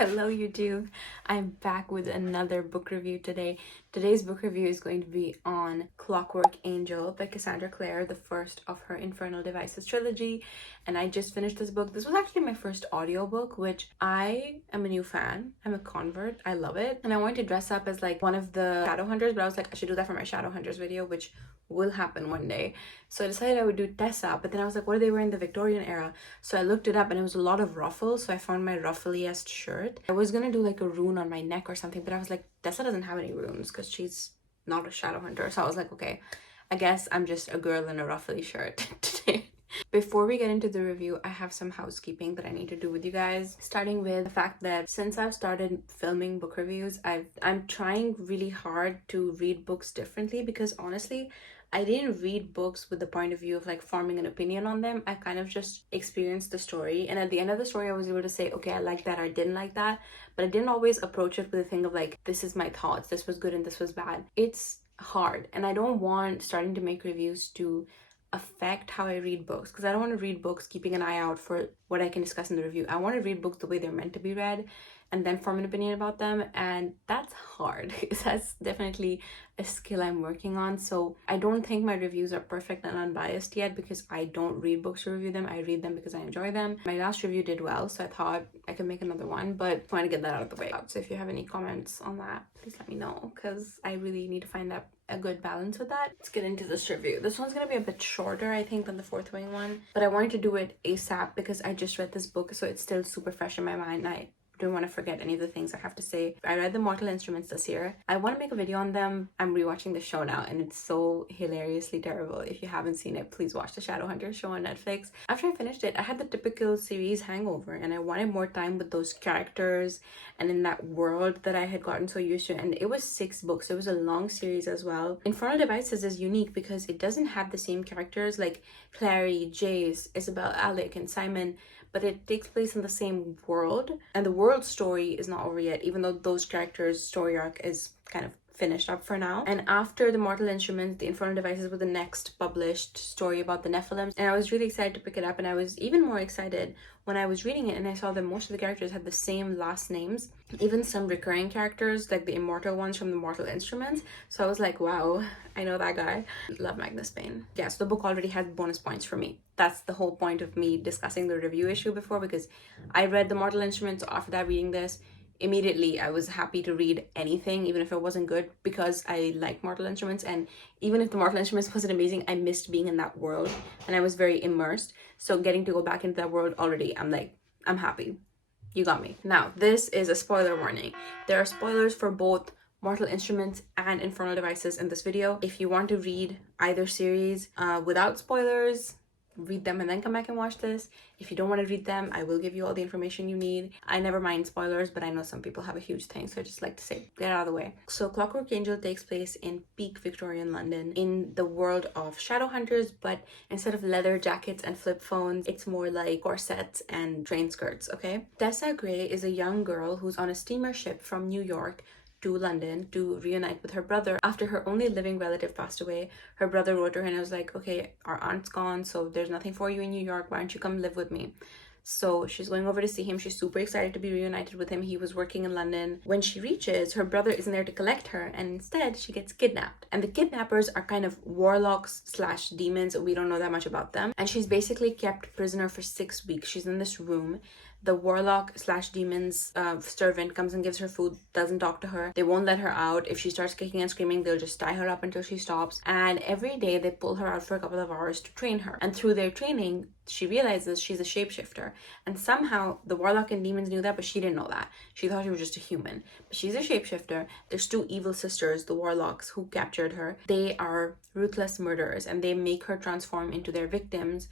Hello YouTube, I'm back with another book review today. Today's book review is going to be on Clockwork Angel by Cassandra Clare, the first of her Infernal Devices trilogy, and I just finished this book. This was actually my first audiobook, which I am a new fan. I'm a convert. I love it, and I wanted to dress up as like one of the shadow hunters, but I was like, I should do that for my shadow hunters video, which will happen one day. So I decided I would do Tessa, but then I was like, what do they wear in the Victorian era? So I looked it up and it was a lot of ruffles, so I found my ruffliest shirt. I was gonna do like a rune on my neck or something, but I was like, Tessa doesn't have any runes because she's not a shadow hunter. So I was like, okay, I guess I'm just a girl in a ruffly shirt today. Before we get into the review, I have some housekeeping that I need to do with you guys, starting with the fact that since I've started filming book reviews, I'm trying really hard to read books differently, because honestly, I didn't read books with the point of view of like forming an opinion on them. I kind of just experienced the story, and at the end of the story I was able to say, okay, I like that or I didn't like that, but I didn't always approach it with a thing of like, this is my thoughts, this was good and this was bad. It's hard, and I don't want starting to make reviews to affect how I read books, because I don't want to read books keeping an eye out for what I can discuss in the review. I want to read books the way they're meant to be read and then form an opinion about them, and that's hard. That's definitely a skill I'm working on. So I don't think my reviews are perfect and unbiased yet, because I don't read books to review them. I read them because I enjoy them. My last review did well, so I thought I could make another one, but I want to get that out of the way. So if you have any comments on that, please let me know, because I really need to find that a good balance with that. Let's get into this review. This one's gonna be a bit shorter, I think, than the Fourth Wing one, but I wanted to do it ASAP because I just read this book, so it's still super fresh in my mind, and I don't want to forget any of the things I have to say. I read the Mortal Instruments this year. I want to make a video on them. I'm rewatching the show now and it's so hilariously terrible. If you haven't seen it, please watch the Shadowhunters show on Netflix. After I finished it, I had the typical series hangover and I wanted more time with those characters and in that world that I had gotten so used to. And it was 6 books. It was a long series as well. Infernal Devices is unique because it doesn't have the same characters like Clary, Jace, Isabel, Alec, and Simon, but it takes place in the same world, and the world story is not over yet, even though those characters' story arc is kind of finished up for now. And after the Mortal Instruments, the Infernal Devices was the next published story about the Nephilims, and I was really excited to pick it up, and I was even more excited when I was reading it and I saw that most of the characters had the same last names, even some recurring characters like the immortal ones from the Mortal Instruments. So I was like, wow, I know that guy. Love Magnus Payne. Yeah, so the book already had bonus points for me. That's the whole point of me discussing the review issue before, because I read the Mortal Instruments. After that, reading this, immediately I was happy to read anything, even if it wasn't good, because I like Mortal Instruments. And even if the Mortal Instruments wasn't amazing, I missed being in that world and I was very immersed. So getting to go back into that world already, I'm like, I'm happy. You got me. Now, this is a spoiler warning. There are spoilers for both Mortal Instruments and Infernal Devices in this video. If you want to read either series without spoilers, read them and then come back and watch this. If you don't want to read them, I will give you all the information you need. I never mind spoilers, but I know some people have a huge thing, so I just like to say, get out of the way. So Clockwork Angel takes place in peak Victorian London in the world of shadow hunters, but instead of leather jackets and flip phones, it's more like corsets and train skirts, okay? Tessa Gray is a young girl who's on a steamer ship from New York to London to reunite with her brother after her only living relative passed away. Her brother wrote to her and was like, okay, our aunt's gone, so there's nothing for you in New York, why don't you come live with me? So she's going over to see him. She's super excited to be reunited with him. He was working in London. When she reaches, her brother isn't there to collect her, and instead she gets kidnapped. And the kidnappers are kind of warlocks slash demons. We don't know that much about them. And she's basically kept prisoner for 6 weeks. She's in this room. The warlock slash demon's servant comes and gives her food, doesn't talk to her. They won't let her out. If she starts kicking and screaming, they'll just tie her up until she stops. And every day they pull her out for a couple of hours to train her. And through their training, she realizes she's a shapeshifter. And somehow the warlock and demons knew that, but she didn't know that. She thought she was just a human. But she's a shapeshifter. There's 2 evil sisters, the warlocks, who captured her. They are ruthless murderers, and they make her transform into their victims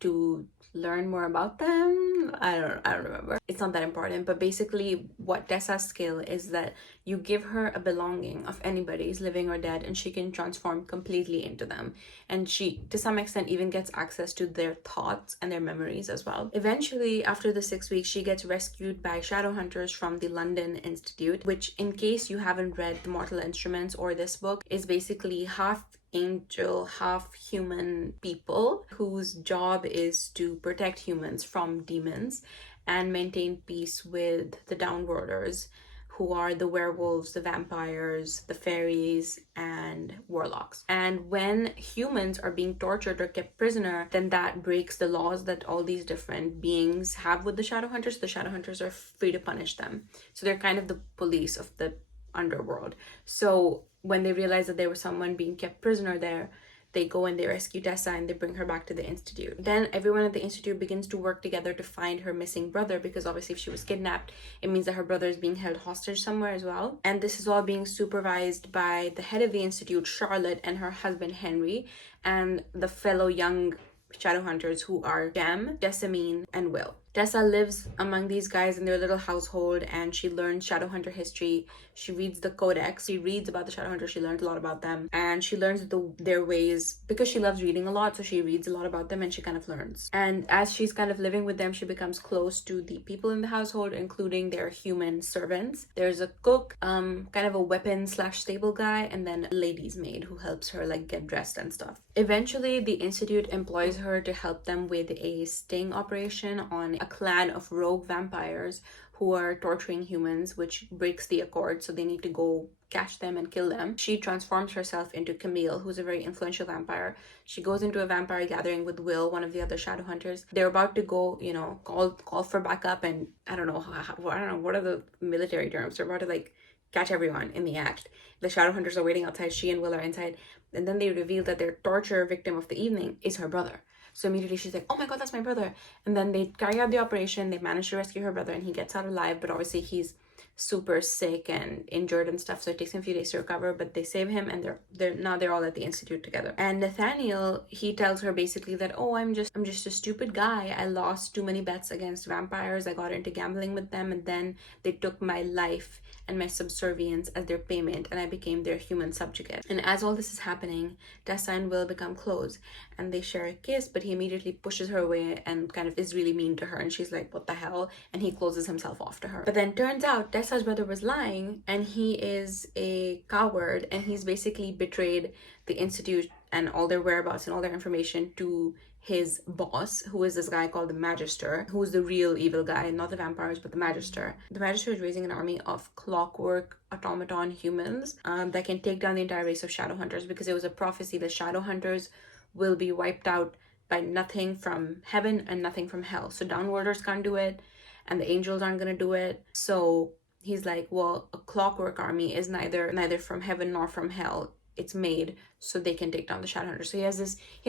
to learn more about them. I don't remember. It's not that important, but basically what Tessa's skill is that you give her a belonging of anybody's, living or dead, and she can transform completely into them. And she, to some extent, even gets access to their thoughts and their memories as well. Eventually, after the 6 weeks, she gets rescued by shadow hunters from the London Institute, which, in case you haven't read The Mortal Instruments or this book, is basically half angel, half human people whose job is to protect humans from demons. and maintain peace with the downworlders, who are the werewolves, the vampires, the fairies, and warlocks. And when humans are being tortured or kept prisoner, then that breaks the laws that all these different beings have with the Shadowhunters. The Shadowhunters are free to punish them. So they're kind of the police of the underworld. So when they realize that there was someone being kept prisoner there, they go and they rescue Tessa and they bring her back to the Institute. Then everyone at the Institute begins to work together to find her missing brother, because obviously if she was kidnapped, it means that her brother is being held hostage somewhere as well. And this is all being supervised by the head of the Institute, Charlotte, and her husband Henry, and the fellow young Shadowhunters, who are Jem, Jessamine, and Will. Tessa lives among these guys in their little household, and she learns Shadowhunter history. She reads the Codex. She reads about the Shadowhunters. She learns a lot about them, and she learns their ways because she loves reading a lot. So she reads a lot about them, and she kind of learns. And as she's kind of living with them, she becomes close to the people in the household, including their human servants. There's a cook, kind of a weapon/stable guy, and then a lady's maid who helps her like get dressed and stuff. Eventually, the Institute employs her to help them with a sting operation on a clan of rogue vampires who are torturing humans, which breaks the accord, so they need to go catch them and kill them. She transforms herself into Camille, who's a very influential vampire. She goes into a vampire gathering with Will, one of the other Shadowhunters. They're about to go, call for backup, and I don't know what are the military terms. They're about to like catch everyone in the act. The Shadowhunters are waiting outside. She and Will are inside, and then they reveal that their torture victim of the evening is her brother. So immediately she's like, oh my god, that's my brother. And then they carry out the operation. They manage to rescue her brother, and he gets out alive. But obviously he's super sick and injured and stuff, so it takes him a few days to recover. But they save him, and they're all at the Institute together. And Nathaniel, he tells her basically that, oh, I'm just a stupid guy. I lost too many bets against vampires. I got into gambling with them, and then they took my life and my subservience as their payment, and I became their human subjugate. And as all this is happening, Tessa and Will become close, and they share a kiss, but he immediately pushes her away and kind of is really mean to her, and she's like, what the hell? And he closes himself off to her. But then turns out Tessa's brother was lying, and he is a coward, and he's basically betrayed the Institute and all their whereabouts and all their information to his boss, who is this guy called the Magister, who's the real evil guy, not the vampires, but the Magister. The Magister is raising an army of clockwork automaton humans that can take down the entire race of Shadowhunters, because it was a prophecy that Shadowhunters will be wiped out by nothing from heaven and nothing from hell. So downworlders can't do it, and the angels aren't gonna do it. So he's like, well, a clockwork army is neither from heaven nor from hell. It's made so they can take down the Shadowhunters. So he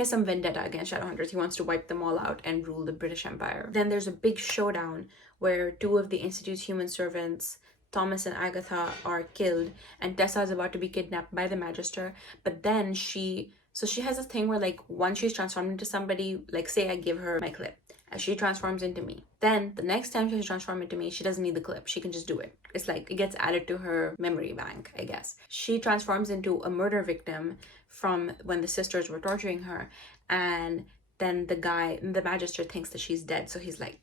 has some vendetta against Shadowhunters. He wants to wipe them all out and rule the British Empire. Then there's a big showdown where two of the Institute's human servants, Thomas and Agatha, are killed, and Tessa is about to be kidnapped by the Magister. But then she has this thing where, like, once she's transformed into somebody, like say I give her my clip, as she transforms into me. Then the next time she's transformed into me, she doesn't need the clip. She can just do it. It's like it gets added to her memory bank, I guess. She transforms into a murder victim from when the sisters were torturing her, and then the Magister thinks that she's dead, so he's like,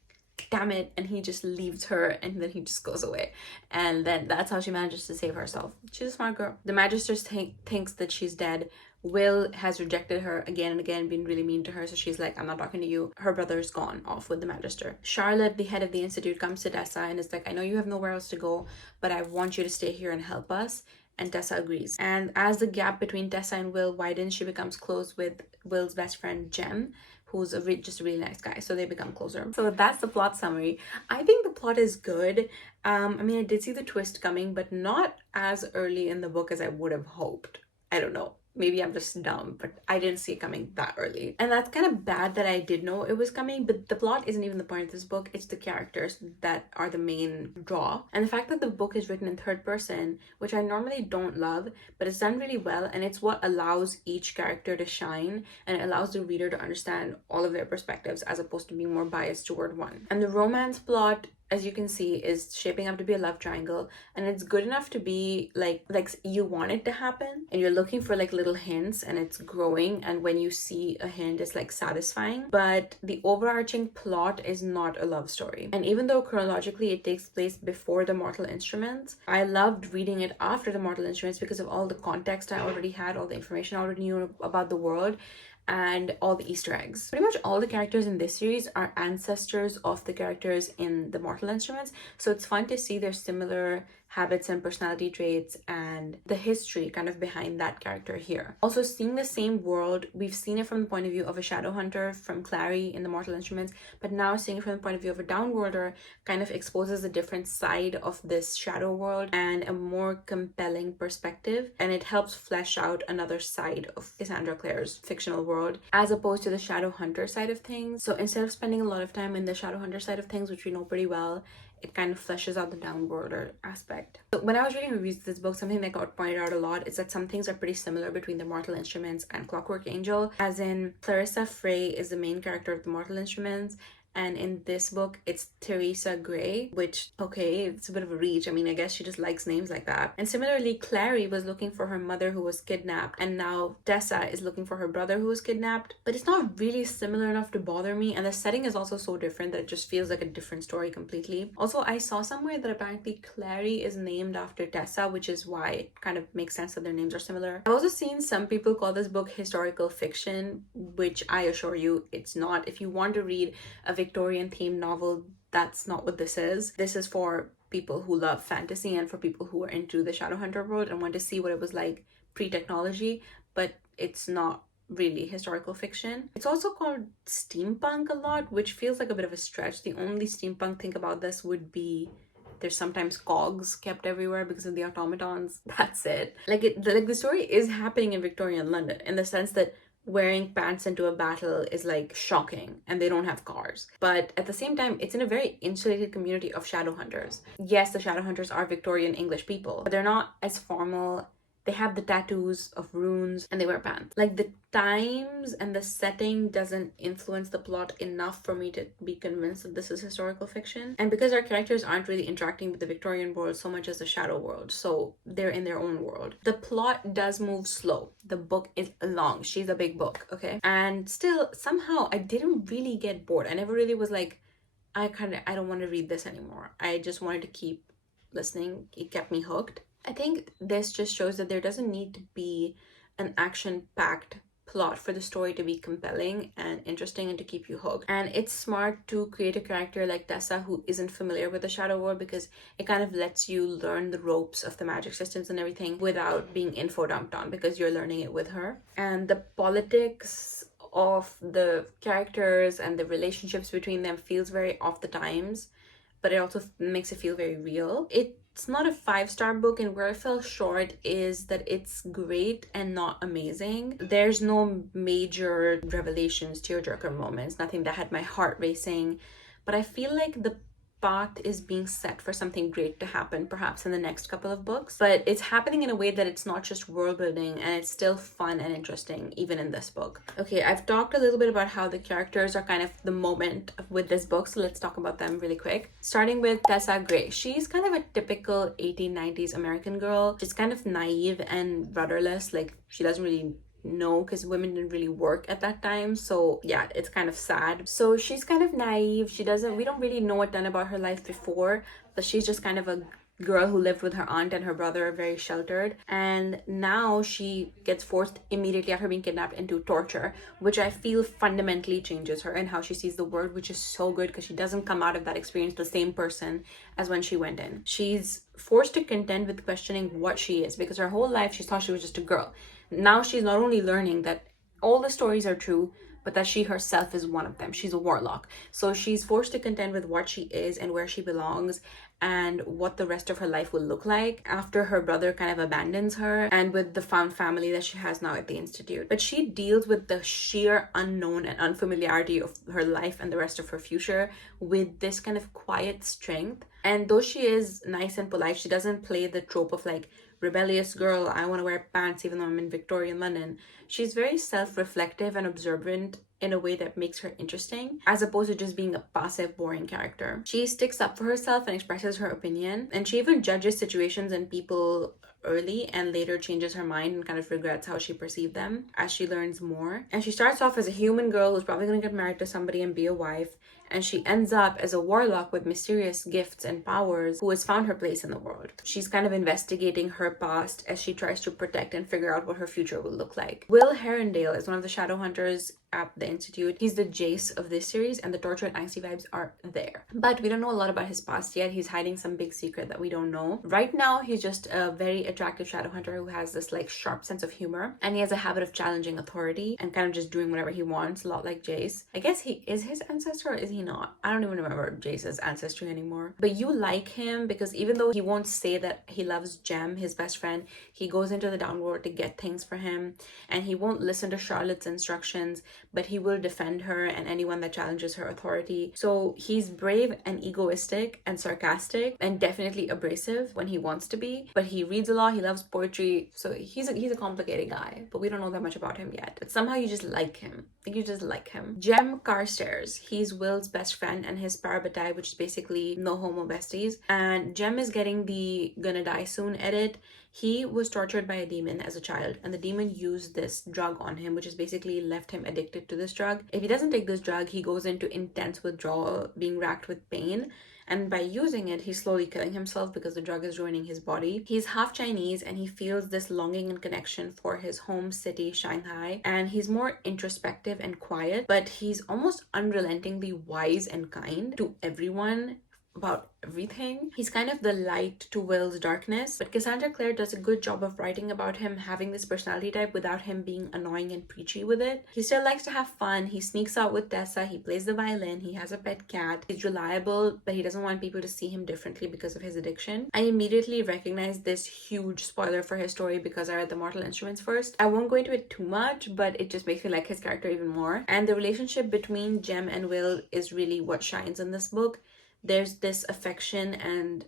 damn it, and he just leaves her, and then he just goes away. And then that's how she manages to save herself. She's a smart girl. The Magister thinks that she's dead. Will has rejected her again and again, been really mean to her, so she's like, I'm not talking to you. Her brother's gone off with the Magister. Charlotte, the head of the Institute, comes to Tessa and is like, I know you have nowhere else to go, but I want you to stay here and help us. And Tessa agrees. And as the gap between Tessa and Will widens, she becomes close with Will's best friend, Jem, who's just a really nice guy. So they become closer. So that's the plot summary. I think the plot is good. I mean, I did see the twist coming, but not as early in the book as I would have hoped. I don't know. Maybe I'm just dumb, but I didn't see it coming that early. And that's kind of bad that I did know it was coming, but the plot isn't even the point of this book. It's the characters that are the main draw. And the fact that the book is written in third person, which I normally don't love, but it's done really well, and it's what allows each character to shine, and it allows the reader to understand all of their perspectives as opposed to being more biased toward one. And the romance plot, as you can see, is shaping up to be a love triangle, and it's good enough to be like you want it to happen, and you're looking for like little hints, and it's growing, and when you see a hint, it's like satisfying. But the overarching plot is not a love story, and even though chronologically it takes place before the Mortal Instruments, I loved reading it after the Mortal Instruments because of all the context I already had, all the information I already knew about the world. and all the Easter eggs. Pretty much all the characters in this series are ancestors of the characters in the Mortal Instruments, so it's fun to see their similar habits and personality traits and the history kind of behind that character here. Also, seeing the same world, we've seen it from the point of view of a shadow hunter from Clary in the Mortal Instruments, but now seeing it from the point of view of a downworlder kind of exposes a different side of this shadow world and a more compelling perspective, and it helps flesh out another side of Cassandra Clare's fictional world as opposed to the shadow hunter side of things. So instead of spending a lot of time in the shadow hunter side of things, which we know pretty well, it kind of fleshes out the downworlder aspect. So when I was reading reviews of this book, something that got pointed out a lot is that some things are pretty similar between the Mortal Instruments and Clockwork Angel, as in Clarissa Frey is the main character of the Mortal Instruments, and in this book it's Teresa Gray, which, okay, it's a bit of a reach. I mean, I guess she just likes names like that. And similarly, Clary was looking for her mother who was kidnapped, and now Tessa is looking for her brother who was kidnapped, but it's not really similar enough to bother me, and the setting is also so different that it just feels like a different story completely. Also, I saw somewhere that apparently Clary is named after Tessa, which is why it kind of makes sense that their names are similar. I've also seen some people call this book historical fiction, which I assure you it's not. If you want to read a Victorian themed novel, that's not what this is. This is for people who love fantasy and for people who are into the Shadowhunter world and want to see what it was like pre-technology, but it's not really historical fiction. It's also called steampunk a lot, which feels like a bit of a stretch. The only steampunk thing about this would be there's sometimes cogs kept everywhere because of the automatons. That's it. Like the story is happening in Victorian London in the sense that wearing pants into a battle is like shocking and they don't have cars, but at the same time it's in a very insulated community of shadow hunters. Yes, the shadow hunters are Victorian English people, but they're not as formal. They have the tattoos of runes and they wear pants. Like, the times and the setting doesn't influence the plot enough for me to be convinced that this is historical fiction. And because our characters aren't really interacting with the Victorian world so much as the shadow world, so they're in their own world. The plot does move slow. The book is long. She's a big book, okay? And still, somehow, I didn't really get bored. I never really was like, I don't want to read this anymore. I just wanted to keep listening. It kept me hooked. I think this just shows that there doesn't need to be an action-packed plot for the story to be compelling and interesting and to keep you hooked. And it's smart to create a character like Tessa who isn't familiar with the shadow world, because it kind of lets you learn the ropes of the magic systems and everything without being info dumped on, because you're learning it with her. And the politics of the characters and the relationships between them feels very off the times, but it also makes it feel very real. It's not a 5-star book, and where I fell short is that it's great and not amazing. There's no major revelations, tearjerker moments, nothing that had my heart racing, but I feel like the path is being set for something great to happen perhaps in the next couple of books, but it's happening in a way that it's not just world building, and it's still fun and interesting even in this book. Okay, I've talked a little bit about how the characters are kind of the moment with this book, so let's talk about them really quick. Starting with Tessa Gray. She's kind of a typical 1890s American girl. She's kind of naive and rudderless. Like, she doesn't really know, because women didn't really work at that time, so yeah, it's kind of sad. So she's kind of naive. We don't really know a ton about her life before, but she's just kind of a girl who lived with her aunt and her brother, very sheltered, and now she gets forced immediately after being kidnapped into torture, which I feel fundamentally changes her and how she sees the world, which is so good, because she doesn't come out of that experience the same person as when she went in. She's forced to contend with questioning what she is, because her whole life she thought she was just a girl. Now she's not only learning that all the stories are true, but that she herself is one of them. She's a warlock. So she's forced to contend with what she is and where she belongs and what the rest of her life will look like after her brother kind of abandons her, and with the found family that she has now at the Institute. But she deals with the sheer unknown and unfamiliarity of her life and the rest of her future with this kind of quiet strength. And though she is nice and polite, she doesn't play the trope of like rebellious girl, I want to wear pants even though I'm in Victorian London. She's very self-reflective and observant in a way that makes her interesting, as opposed to just being a passive, boring character. She sticks up for herself and expresses her opinion, and she even judges situations and people early and later changes her mind and kind of regrets how she perceived them as she learns more. And she starts off as a human girl who's probably going to get married to somebody and be a wife, and she ends up as a warlock with mysterious gifts and powers who has found her place in the world. She's kind of investigating her past as she tries to protect and figure out what her future will look like. Will Herondale is one of the shadow hunters at the Institute. He's the Jace of this series, and the torture and angsty vibes are there. But we don't know a lot about his past yet. He's hiding some big secret that we don't know. Right now, he's just a very attractive shadow hunter who has this like sharp sense of humor, and he has a habit of challenging authority and kind of just doing whatever he wants, a lot like Jace. I guess he is his ancestor, or is he not? I don't even remember Jace's ancestry anymore. But you like him because even though he won't say that he loves Jem, his best friend, he goes into the downworld to get things for him, and he won't listen to Charlotte's instructions, but he will defend her and anyone that challenges her authority. So he's brave and egoistic and sarcastic and definitely abrasive when he wants to be, but he reads a lot, he loves poetry, so he's a complicated guy, but we don't know that much about him yet. But somehow you just like him. You just like him. Jem Carstairs, he's Will's best friend and his parabatai, which is basically no homo besties, and Jem is getting the gonna die soon edit. He was tortured by a demon as a child, and the demon used this drug on him, which is basically left him addicted to this drug. If he doesn't take this drug, he goes into intense withdrawal, being racked with pain. And by using it, he's slowly killing himself because the drug is ruining his body. He's half Chinese and he feels this longing and connection for his home city, Shanghai. And he's more introspective and quiet, but he's almost unrelentingly wise and kind to everyone about everything. He's kind of the light to Will's darkness, but Cassandra Clare does a good job of writing about him having this personality type without him being annoying and preachy with it. He still likes to have fun, he sneaks out with Tessa, he plays the violin, he has a pet cat, he's reliable, but he doesn't want people to see him differently because of his addiction. I immediately recognized this huge spoiler for his story because I read the Mortal Instruments first. I won't go into it too much, but it just makes me like his character even more. And the relationship between Jem and Will is really what shines in this book. There's this affection and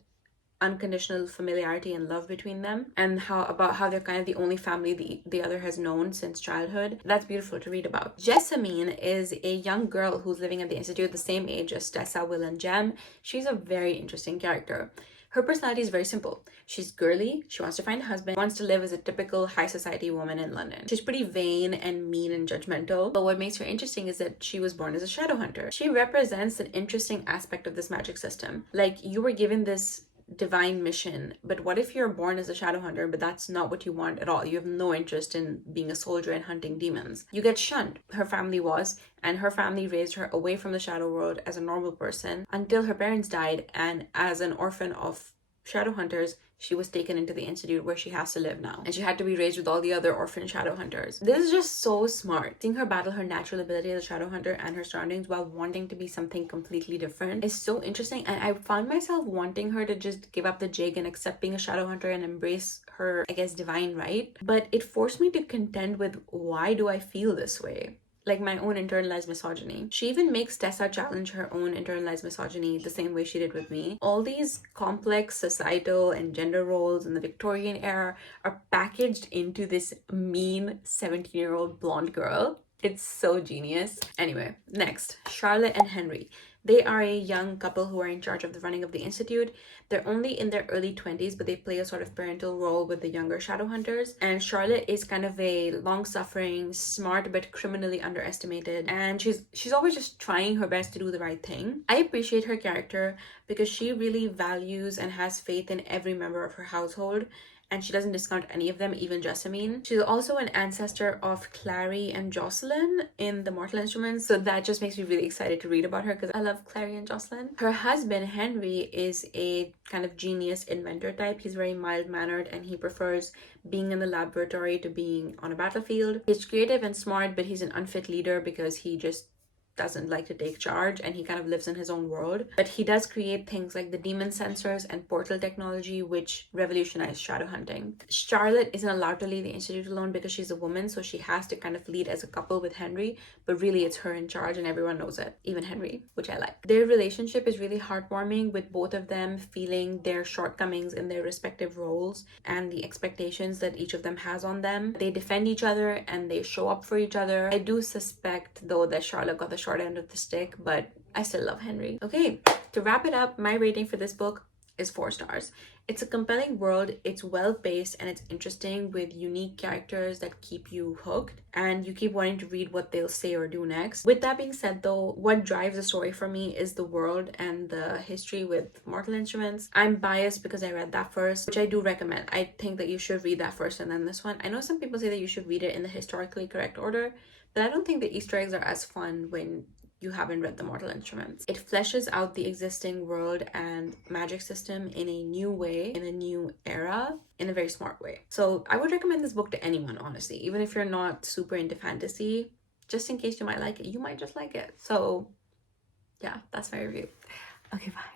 unconditional familiarity and love between them, and how they're kind of the only family the other has known since childhood. That's beautiful to read about. Jessamine is a young girl who's living at the Institute, the same age as Tessa, Will, and Jem. She's a very interesting character. Her personality is very simple. She's girly, she wants to find a husband, wants to live as a typical high society woman in London. She's pretty vain and mean and judgmental, but what makes her interesting is that she was born as a shadow hunter. She represents an interesting aspect of this magic system. Like, you were given this divine mission, but what if you're born as a shadow hunter but that's not what you want at all? You have no interest in being a soldier and hunting demons. You get shunned. Her family was, and her family raised her away from the shadow world as a normal person until her parents died, and as an orphan of shadow hunters, she was taken into the Institute where she has to live now, and she had to be raised with all the other orphan shadow hunters. This is just so smart. Seeing her battle her natural ability as a shadow hunter and her surroundings while wanting to be something completely different is so interesting, and I found myself wanting her to just give up the jig and accept being a shadow hunter and embrace her, I guess, divine right. But it forced me to contend with, why do I feel this way? Like my own internalized misogyny. She even makes Tessa challenge her own internalized misogyny the same way she did with me. All these complex societal and gender roles in the Victorian era are packaged into this mean 17-year-old blonde girl. It's so genius. Anyway, next, Charlotte and Henry. They are a young couple who are in charge of the running of the Institute. They're only in their early 20s, but they play a sort of parental role with the younger shadow hunters. And Charlotte is kind of a long-suffering, smart, but criminally underestimated. And she's always just trying her best to do the right thing. I appreciate her character because she really values and has faith in every member of her household, and she doesn't discount any of them, even Jessamine. She's also an ancestor of Clary and Jocelyn in the Mortal Instruments, so that just makes me really excited to read about her because I love Clary and Jocelyn. Her husband, Henry, is a kind of genius inventor type. He's very mild-mannered and he prefers being in the laboratory to being on a battlefield. He's creative and smart, but he's an unfit leader because he just doesn't like to take charge and he kind of lives in his own world. But he does create things like the demon sensors and portal technology, which revolutionized shadow hunting. Charlotte isn't allowed to leave the Institute alone because she's a woman, so she has to kind of lead as a couple with Henry, but really it's her in charge and everyone knows it, even Henry, which I like. Their relationship is really heartwarming, with both of them feeling their shortcomings in their respective roles and the expectations that each of them has on them. They defend each other and they show up for each other. I do suspect though that Charlotte got the short end of the stick, but I still love Henry. Okay, to wrap it up, my rating for this book is 4 stars. It's a compelling world, it's well paced, and it's interesting with unique characters that keep you hooked and you keep wanting to read what they'll say or do next. With that being said though, what drives the story for me is the world and the history with Mortal Instruments. I'm biased because I read that first, which I do recommend. I think that you should read that first and then this one. I know some people say that you should read it in the historically correct order, but I don't think the Easter eggs are as fun when you haven't read the Mortal Instruments. It fleshes out the existing world and magic system in a new way, in a new era, in a very smart way. So I would recommend this book to anyone, honestly, even if you're not super into fantasy, just in case you might like it. You might just like it. So yeah, that's my review. Okay, bye.